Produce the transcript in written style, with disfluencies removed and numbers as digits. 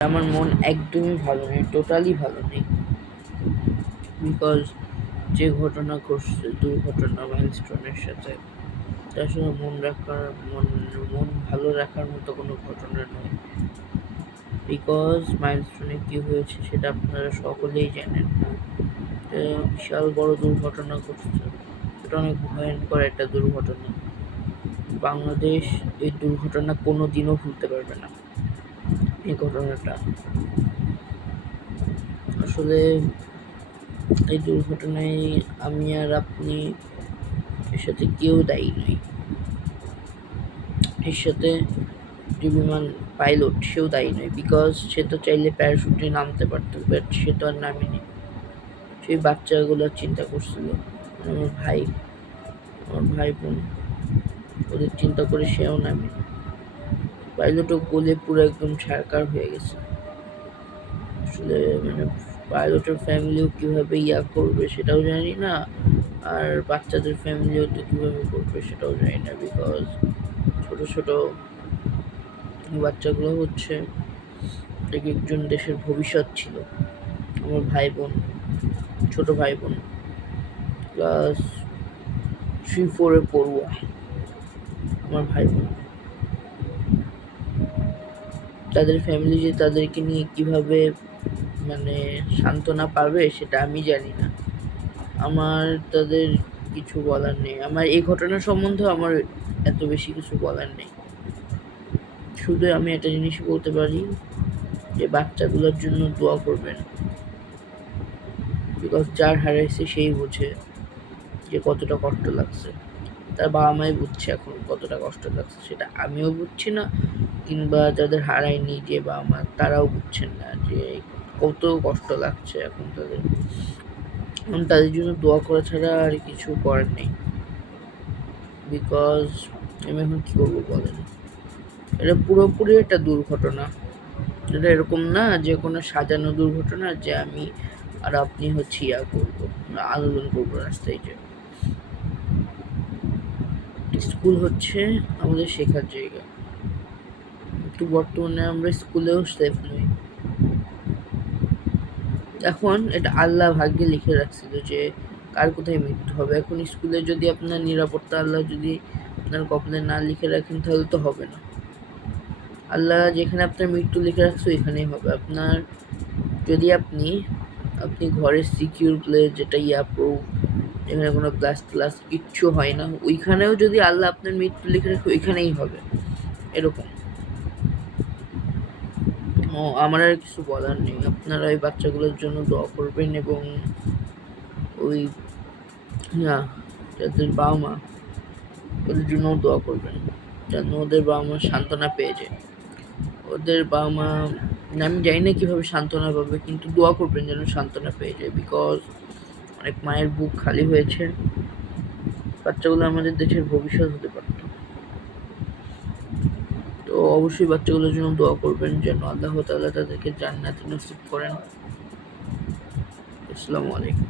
আমার মন একদমই ভালো নেই, টোটালি ভালো নেই। বিকজ যে ঘটনা ঘটছে, দুর্ঘটনা মাইলস্টোনের সাথে, তা আসলে মন ভালো রাখার মতো কোনো ঘটনা নয়। বিকজ মাইলস্টোনে কি হয়েছে সেটা আপনারা সকলেই জানেন। বিশাল বড় দুর্ঘটনা ঘটছে, এটা অনেক ভয়ঙ্কর একটা দুর্ঘটনা। বাংলাদেশ এই দুর্ঘটনা কোনোদিনও ভুলতে পারবে না। এই ঘটনাটা আসলে, এই দুর্ঘটনায় আমি আর আপনি এর সাথে কেউ দায়ী নই। এর সাথে যে বিমান পাইলট সেও দায়ী নয়, বিকজ সে তো চাইলে প্যারাশুটে নামতে পারতো, বাট সে তো আর নামেনি। সেই বাচ্চাগুলো চিন্তা করছিল, আমার ভাই বোন, ওদের চিন্তা করে সেও নামেনি। পাইলটও গলে পুরো একদম ছারকার হয়ে গেছে। আসলে পাইলটের ফ্যামিলিও কিভাবে করবে সেটাও জানি না, আর বাচ্চাদের ফ্যামিলিও তো কিভাবে করবে সেটাও জানি না। বিকজ ছোট ছোট বাচ্চাগুলো হচ্ছে এক একজন দেশের ভবিষ্যৎ ছিল। আমার ছোট ভাই বোন ক্লাস 3-4 পড়ুয়া আমার ভাই বোন, তাদের ফ্যামিলি যে তাদেরকে নিয়ে কিভাবে সান্ত্বনা পাবে সেটা আমি জানি না। আমার তাদের কিছু বলার নেই। আমার এই ঘটনা সম্বন্ধে আমার এত বেশি কিছু বলার নেই। শুধু আমি একটা জিনিস বলতে পারি যে বাচ্চাগুলোর জন্য দোয়া করবেন। বিকজ যার হারাইছে সেই বোঝে যে কতটা কষ্ট লাগছে। তার বাবা মাই বুঝছে এখন কতটা কষ্ট লাগছে, সেটা আমিও বুঝছি না, কিংবা যাদের হারায়নি যে বাবা মা তারাও বুঝছেন না যে কত কষ্ট লাগছে এখন তাদের। তাদের জন্য দোয়া করা ছাড়া আর কিছু করার নেই। বিকজ আমি এখন কি করবো বলেন, এটা পুরোপুরি একটা দুর্ঘটনা। এটা এরকম না যে কোনো সাজানো দুর্ঘটনা যে আমি আর আপনি হচ্ছে করবো, আন্দোলন করবো রাস্তায়। যে স্কুল হচ্ছে আমাদের শেখার জায়গা, কিন্তু বর্তমানে আমরা স্কুলেও সেফ নই। এখন এটা আল্লাহ ভাগ্যে লিখে রাখছিল যে কার কোথায় মৃত্যু হবে। এখন স্কুলে যদি আপনার নিরাপত্তা আল্লাহ যদি আপনার কপালে না লিখে রাখেন তাহলে তো হবে না। আল্লাহ যেখানে আপনার মৃত্যু লিখে রাখছে ওইখানেই হবে আপনার। যদি আপনি ঘরের সিকিউর প্লেস যেটা প্রুফ, যেখানে কোনো ক্লাস কিচ্ছু হয় না, ওইখানেও যদি আল্লাহ আপনার মৃত্যু লিখে রাখে ওইখানেই হবে, এরকম। আমার আর কিছু বলার নেই। আপনারা ওই বাচ্চাগুলোর জন্য দোয়া করবেন এবং ওই যাদের বাবা মা ওদের জন্যও দোয়া করবেন, যেন ওদের বাবা মা সান্ত্বনা পেয়ে যায়। ওদের বাবা মা আমি জানি না কীভাবে সান্ত্বনা পাবে, কিন্তু দোয়া করবেন যেন সান্ত্বনা পেয়ে যায়। বিকজ অনেক মায়ের বুক খালি হয়েছে। বাচ্চাগুলো আমাদের দেশের ভবিষ্যৎ হতে পারত। তো অবশ্যই বাচ্চাগুলোর জন্য দোয়া করবেন যেন আল্লাহ তাআলা তাদেরকে জান্নাত নসিব করেন। আসসালামু আলাইকুম।